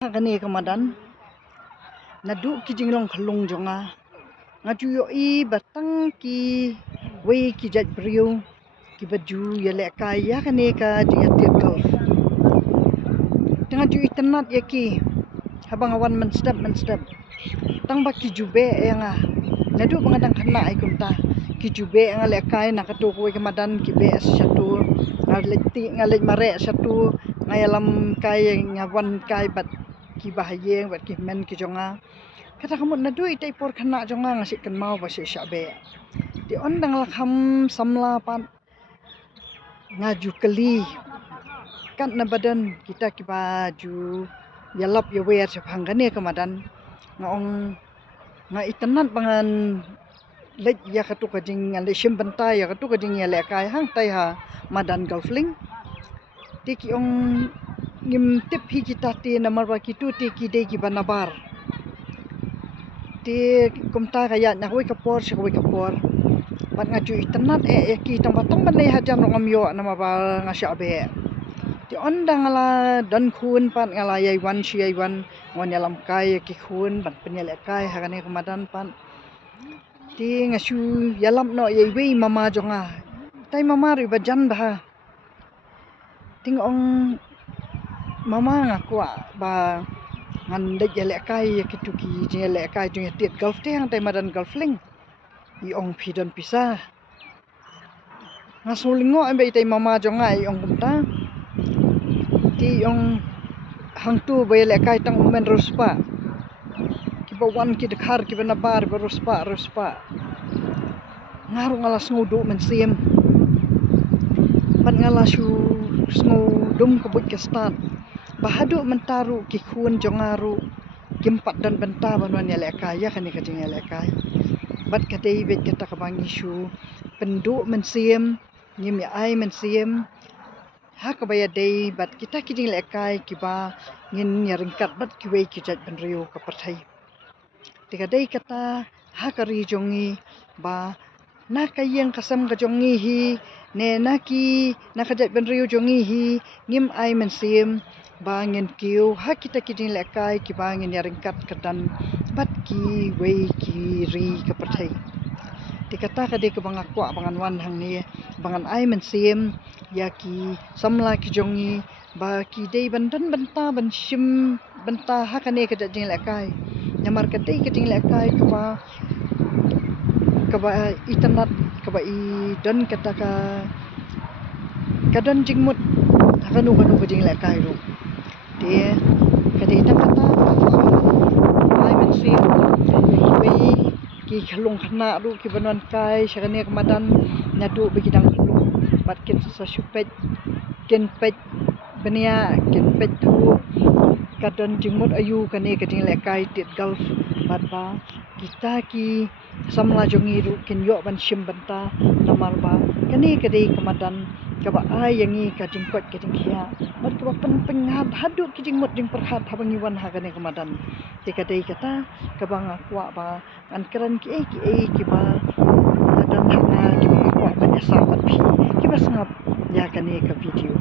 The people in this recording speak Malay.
Kani kamadan nadu ki jinglong khalung jonga ngaju yo I batang ki wei ki jat brio ki baju ya le kaya kani ka diatet golf tengah ju itenat ya ki habang awan menstep tang ba ki jube yang nadu bangadang khana ai kumta ki jube ang le kai na katu ko kamadan ki be satu ngaleti ngalet mare satu ngayalam kai ngawan kai bat ki bahayeng bat ki men ki jonga kata kamu nadu itai por khana jonga ngasik kan mau basi syabe di ondang lakham samla pan ngaju keli kan na badan kita ki baju yalap ya wer sepanggane kamadan ngaong nga itenan pangan lej ya katu kajing ngale sim benta ya katu kajing ya le kai hang tai ha madan golfling tiki ong ngim tip hi kita ti namar ba kitu ti ki dei ki banabar ti kumta kaya na hoi kapor si hoi kapor bat ngaju itenat ki tambatang ban nei hajan ngam yo nama ba ngasya be ti ondang ala dan khun pan ngala yai wan si yai wan ngon yalam kai ki khun ban penyele kai hakane kemadan pan ti ngasu yalam no yai wei mama jonga tai mama ri bajan bah ting ong mama ngakwa ba ngan dej yele kai kitu ki jele kai jung tit golf te hang tai madan golfling I ong pidon pisa ngasulingo ambe tai mama jonga I ong kumta ti ong hang tu bayele kai tang men ruspa ki bawan ki dekhar ki banabar ruspa ngaru ngalas ngudu men sim pat ngalashu snudum kebut ke stat bahadu mentaru ki khun jongaru kimpat dan benta banwan ya lekai ya kani kajing ya lekai bat kadai bet kita kabangi shu pendu mensim nyim ya ai mensim ha kabaya dei bat kita kijing lekai kiba ngin ya ringkat bat kiwei kijat benriu kapathai tika dei kata ha kari jongi ba na kayeng kasam ka jongi hi ne naki nakajat benriu jongi hi ngim ai mensim bangin kiu ha kita kijing lekai ki bangin ya ringkat kedan bat ki wei ki ri kapathai dikata ka de ka bangakwa bangan wan hang ni bangan ai mensim ya ki samla ki jongi ba ki dei bandan benta ban sim benta ha kane ka jing lekai nyamar ka dei ka jing lekai ka ba itanat ka ba I dan kata ka kadan jingmut kanu ka jing lekai ru dia kadai tak kata ai mensim wei ki khalung khana ru ki banon kai sakane kemadan nyadu begidang khalung bat kin sa supet kin pet benia kin pet tu kadon jingmut ayu kane kading lekai tit golf bat ba kita ki samla jongi ru kin yo ban sim benta namar ba kane kadai kemadan kaba ai yangi ka jingkot ka jingkhia bat ka penhat hadu ki jingmut jing perhat habangi wan hagane kemadan tika dei kata kabang akwa ba an keran ki ba dan hanga ki ba akwa ba sabat ki ba sangap ya kane ka video